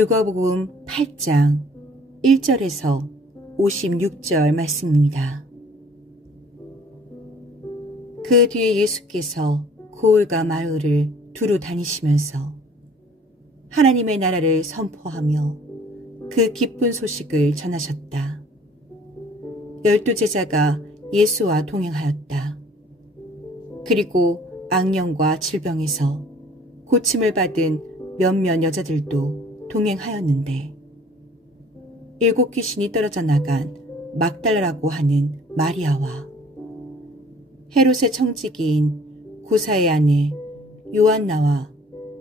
누가복음 8장 1절에서 56절 말씀입니다. 그 뒤에 예수께서 고을과 마을을 두루 다니시면서 하나님의 나라를 선포하며 그 기쁜 소식을 전하셨다. 12 제자가 예수와 동행하였다. 그리고 악령과 질병에서 고침을 받은 몇몇 여자들도 동행하였는데 7 귀신이 떨어져 나간 막달라라고 하는 마리아와 헤롯의 청지기인 구사의 아내 요한나와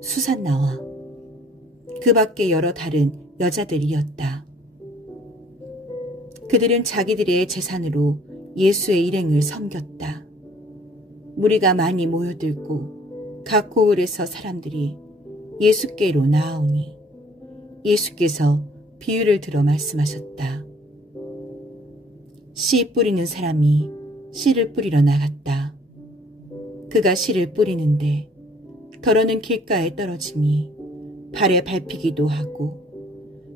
수산나와 그 밖에 여러 다른 여자들이었다. 그들은 자기들의 재산으로 예수의 일행을 섬겼다. 무리가 많이 모여들고 각 고을에서 사람들이 예수께로 나아오니 예수께서 비유를 들어 말씀하셨다. 씨 뿌리는 사람이 씨를 뿌리러 나갔다. 그가 씨를 뿌리는데 더러는 길가에 떨어지니 발에 밟히기도 하고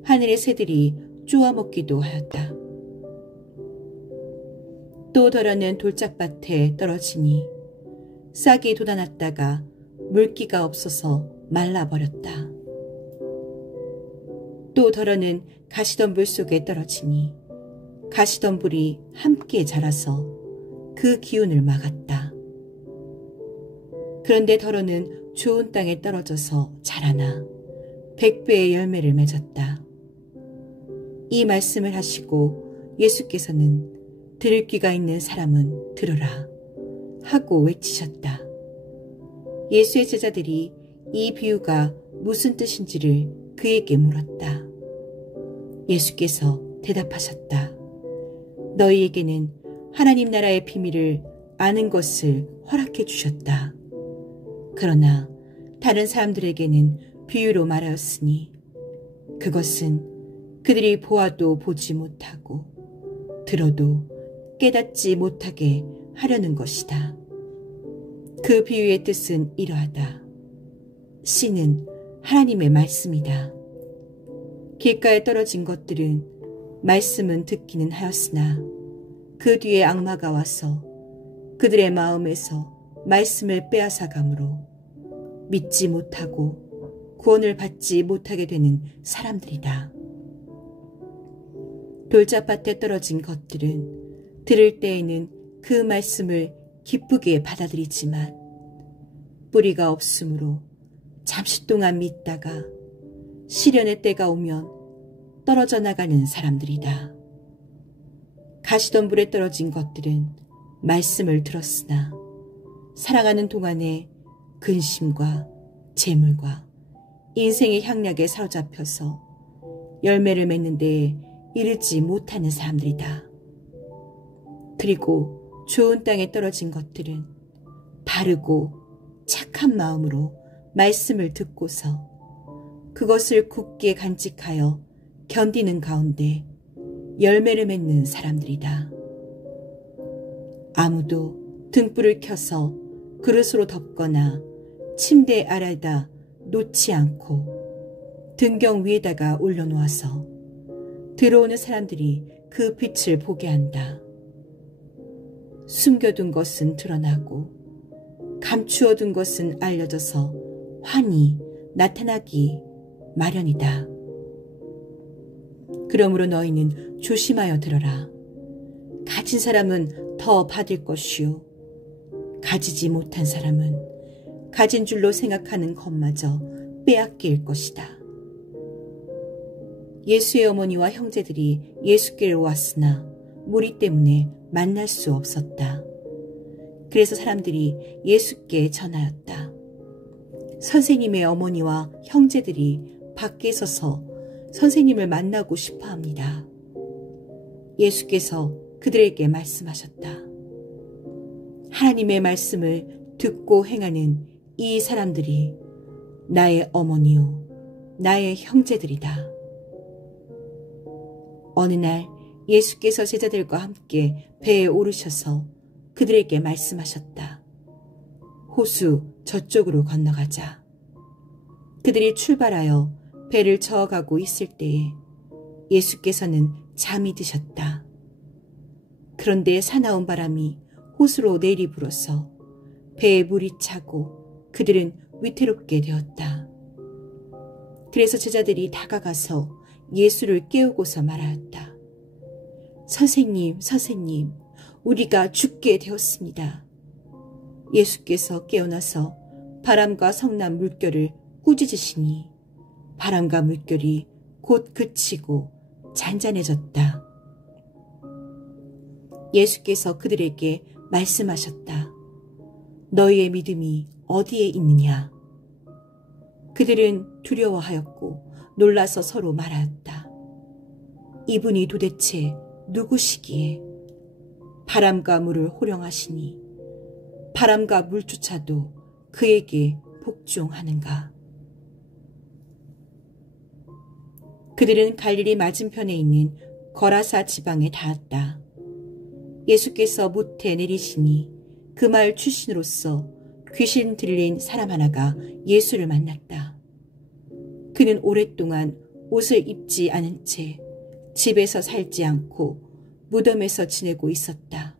하늘의 새들이 쪼아먹기도 하였다. 또 더러는 돌짝밭에 떨어지니 싹이 돋아났다가 물기가 없어서 말라버렸다. 또 더러는 가시덤불 속에 떨어지니 가시덤불이 함께 자라서 그 기운을 막았다. 그런데 더러는 좋은 땅에 떨어져서 자라나 100배의 열매를 맺었다. 이 말씀을 하시고 예수께서는 들을 귀가 있는 사람은 들으라 하고 외치셨다. 예수의 제자들이 이 비유가 무슨 뜻인지를 그에게 물었다. 예수께서 대답하셨다. 너희에게는 하나님 나라의 비밀을 아는 것을 허락해 주셨다. 그러나 다른 사람들에게는 비유로 말하였으니 그것은 그들이 보아도 보지 못하고 들어도 깨닫지 못하게 하려는 것이다. 그 비유의 뜻은 이러하다. 씨는 하나님의 말씀이다. 길가에 떨어진 것들은 말씀은 듣기는 하였으나 그 뒤에 악마가 와서 그들의 마음에서 말씀을 빼앗아가므로 믿지 못하고 구원을 받지 못하게 되는 사람들이다. 돌짝밭에 떨어진 것들은 들을 때에는 그 말씀을 기쁘게 받아들이지만 뿌리가 없으므로 잠시 동안 믿다가 시련의 때가 오면 떨어져 나가는 사람들이다. 가시덤불에 떨어진 것들은 말씀을 들었으나 살아가는 동안에 근심과 재물과 인생의 향락에 사로잡혀서 열매를 맺는 데에 이르지 못하는 사람들이다. 그리고 좋은 땅에 떨어진 것들은 바르고 착한 마음으로 말씀을 듣고서 그것을 굳게 간직하여 견디는 가운데 열매를 맺는 사람들이다. 아무도 등불을 켜서 그릇으로 덮거나 침대 아래에다 놓지 않고 등경 위에다가 올려놓아서 들어오는 사람들이 그 빛을 보게 한다. 숨겨둔 것은 드러나고 감추어둔 것은 알려져서 환히 나타나기 마련이다. 그러므로 너희는 조심하여 들어라. 가진 사람은 더 받을 것이요 가지지 못한 사람은 가진 줄로 생각하는 것마저 빼앗길 것이다. 예수의 어머니와 형제들이 예수께로 왔으나 무리 때문에 만날 수 없었다. 그래서 사람들이 예수께 전하였다. 선생님의 어머니와 형제들이 밖에 서서 선생님을 만나고 싶어 합니다. 예수께서 그들에게 말씀하셨다. 하나님의 말씀을 듣고 행하는 이 사람들이 나의 어머니요 나의 형제들이다. 어느 날 예수께서 제자들과 함께 배에 오르셔서 그들에게 말씀하셨다. 호수 저쪽으로 건너가자. 그들이 출발하여 배를 저어가고 있을 때에 예수께서는 잠이 드셨다. 그런데 사나운 바람이 호수로 내리불어서 배에 물이 차고 그들은 위태롭게 되었다. 그래서 제자들이 다가가서 예수를 깨우고서 말하였다. 선생님, 선생님, 우리가 죽게 되었습니다. 예수께서 깨어나서 바람과 성난 물결을 꾸짖으시니 바람과 물결이 곧 그치고 잔잔해졌다. 예수께서 그들에게 말씀하셨다. 너희의 믿음이 어디에 있느냐? 그들은 두려워하였고 놀라서 서로 말하였다. 이분이 도대체 누구시기에 바람과 물을 호령하시니 바람과 물조차도 그에게 복종하는가? 그들은 갈릴리 맞은편에 있는 거라사 지방에 닿았다. 예수께서 모태 내리시니 그 마을 출신으로서 귀신 들린 사람 하나가 예수를 만났다. 그는 오랫동안 옷을 입지 않은 채 집에서 살지 않고 무덤에서 지내고 있었다.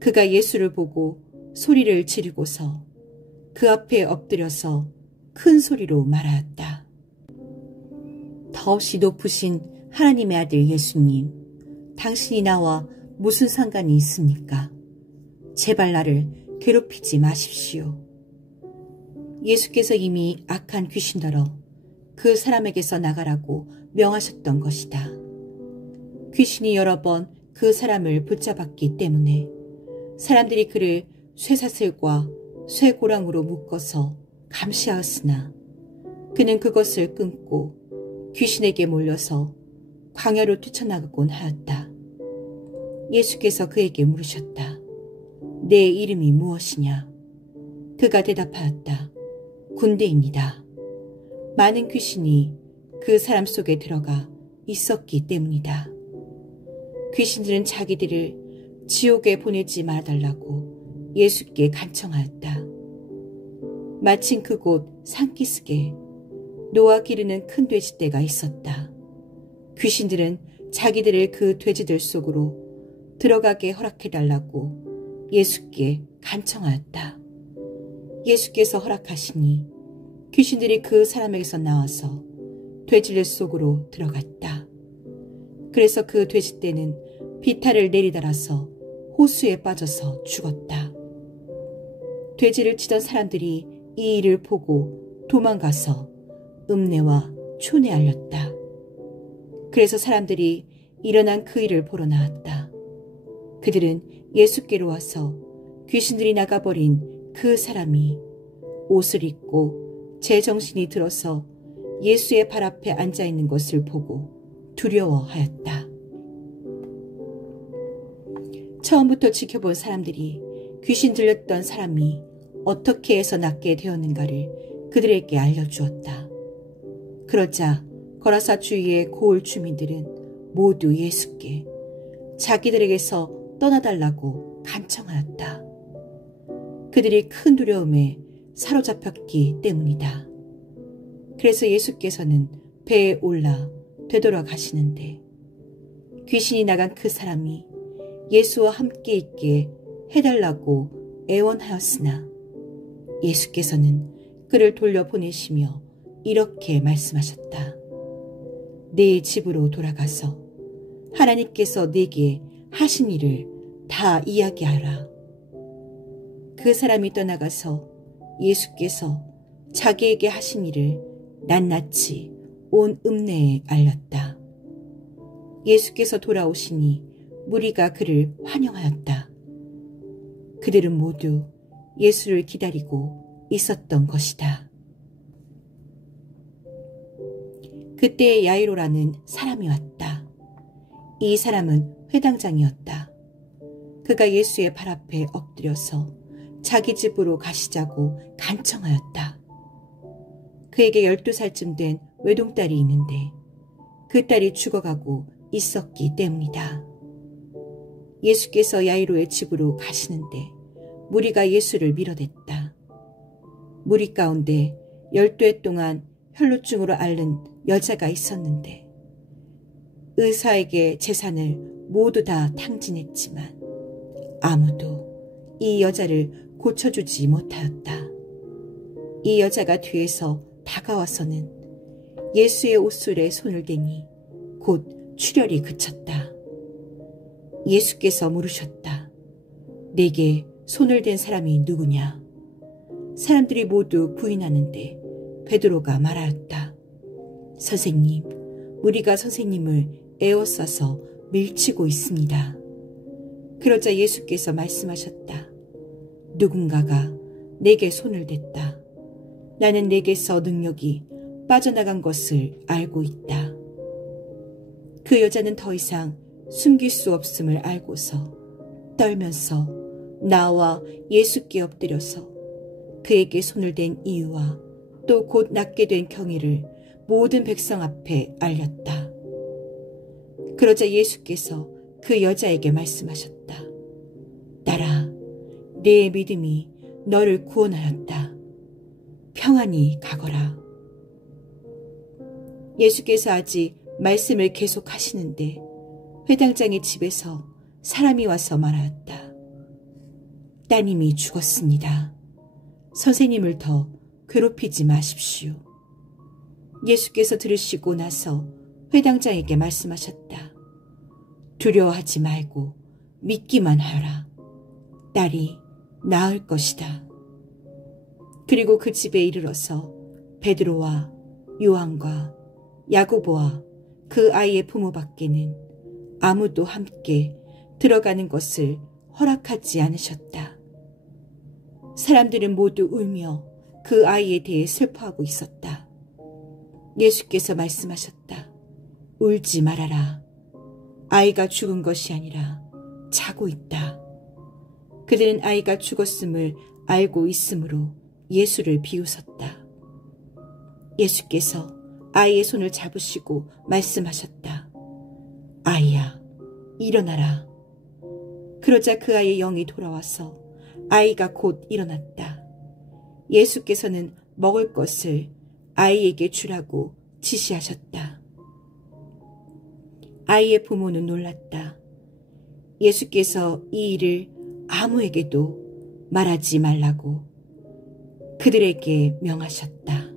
그가 예수를 보고 소리를 지르고서 그 앞에 엎드려서 큰 소리로 말하였다. 더없이 높으신 하나님의 아들 예수님, 당신이 나와 무슨 상관이 있습니까? 제발 나를 괴롭히지 마십시오. 예수께서 이미 악한 귀신더러 그 사람에게서 나가라고 명하셨던 것이다. 귀신이 여러 번 그 사람을 붙잡았기 때문에 사람들이 그를 쇠사슬과 쇠고랑으로 묶어서 감시하였으나 그는 그것을 끊고 귀신에게 몰려서 광야로 뛰쳐나가곤 하였다. 예수께서 그에게 물으셨다. 내 이름이 무엇이냐? 그가 대답하였다. 군대입니다. 많은 귀신이 그 사람 속에 들어가 있었기 때문이다. 귀신들은 자기들을 지옥에 보내지 말아달라고 예수께 간청하였다. 마침 그곳 산기슭에 노아 기르는 큰 돼지떼가 있었다. 귀신들은 자기들을 그 돼지들 속으로 들어가게 허락해달라고 예수께 간청하였다. 예수께서 허락하시니 귀신들이 그 사람에게서 나와서 돼지들 속으로 들어갔다. 그래서 그 돼지떼는 비탈을 내리달아서 호수에 빠져서 죽었다. 돼지를 치던 사람들이 이 일을 보고 도망가서 읍내와 촌에 알렸다. 그래서 사람들이 일어난 그 일을 보러 나왔다. 그들은 예수께로 와서 귀신들이 나가버린 그 사람이 옷을 입고 제정신이 들어서 예수의 발 앞에 앉아있는 것을 보고 두려워하였다. 처음부터 지켜본 사람들이 귀신 들렸던 사람이 어떻게 해서 낫게 되었는가를 그들에게 알려주었다. 그러자 거라사 주위의 고을 주민들은 모두 예수께 자기들에게서 떠나달라고 간청하였다. 그들이 큰 두려움에 사로잡혔기 때문이다. 그래서 예수께서는 배에 올라 되돌아가시는데 귀신이 나간 그 사람이 예수와 함께 있게 해달라고 애원하였으나 예수께서는 그를 돌려보내시며 이렇게 말씀하셨다. 내 집으로 돌아가서 하나님께서 내게 하신 일을 다 이야기하라. 그 사람이 떠나가서 예수께서 자기에게 하신 일을 낱낱이 온 읍내에 알렸다. 예수께서 돌아오시니 무리가 그를 환영하였다. 그들은 모두 예수를 기다리고 있었던 것이다. 그때 야이로라는 사람이 왔다. 이 사람은 회당장이었다. 그가 예수의 발 앞에 엎드려서 자기 집으로 가시자고 간청하였다. 그에게 12살쯤 된 외동딸이 있는데 그 딸이 죽어가고 있었기 때문이다. 예수께서 야이로의 집으로 가시는데 무리가 예수를 밀어댔다. 무리 가운데 12해 동안 혈루증으로 앓는 여자가 있었는데 의사에게 재산을 모두 다 탕진했지만 아무도 이 여자를 고쳐주지 못하였다. 이 여자가 뒤에서 다가와서는 예수의 옷솔에 손을 대니 곧 출혈이 그쳤다. 예수께서 물으셨다. 내게 손을 댄 사람이 누구냐? 사람들이 모두 부인하는데 베드로가 말하였다. 선생님, 우리가 선생님을 에워싸서 밀치고 있습니다. 그러자 예수께서 말씀하셨다. 누군가가 내게 손을 댔다. 나는 내게서 능력이 빠져나간 것을 알고 있다. 그 여자는 더 이상 숨길 수 없음을 알고서 떨면서 나와 예수께 엎드려서 그에게 손을 댄 이유와 또 곧 낫게 된 경위를 모든 백성 앞에 알렸다. 그러자 예수께서 그 여자에게 말씀하셨다. 딸아, 네 믿음이 너를 구원하였다. 평안히 가거라. 예수께서 아직 말씀을 계속하시는데 회당장의 집에서 사람이 와서 말하였다. 따님이 죽었습니다. 선생님을 더 괴롭히지 마십시오. 예수께서 들으시고 나서 회당장에게 말씀하셨다. 두려워하지 말고 믿기만 하여라. 딸이 나을 것이다. 그리고 그 집에 이르러서 베드로와 요한과 야고보와 그 아이의 부모 밖에는 아무도 함께 들어가는 것을 허락하지 않으셨다. 사람들은 모두 울며 그 아이에 대해 슬퍼하고 있었다. 예수께서 말씀하셨다. 울지 말아라. 아이가 죽은 것이 아니라 자고 있다. 그들은 아이가 죽었음을 알고 있으므로 예수를 비웃었다. 예수께서 아이의 손을 잡으시고 말씀하셨다. 아이야, 일어나라. 그러자 그 아이의 영이 돌아와서 아이가 곧 일어났다. 예수께서는 먹을 것을 아이에게 주라고 지시하셨다. 아이의 부모는 놀랐다. 예수께서 이 일을 아무에게도 말하지 말라고 그들에게 명하셨다.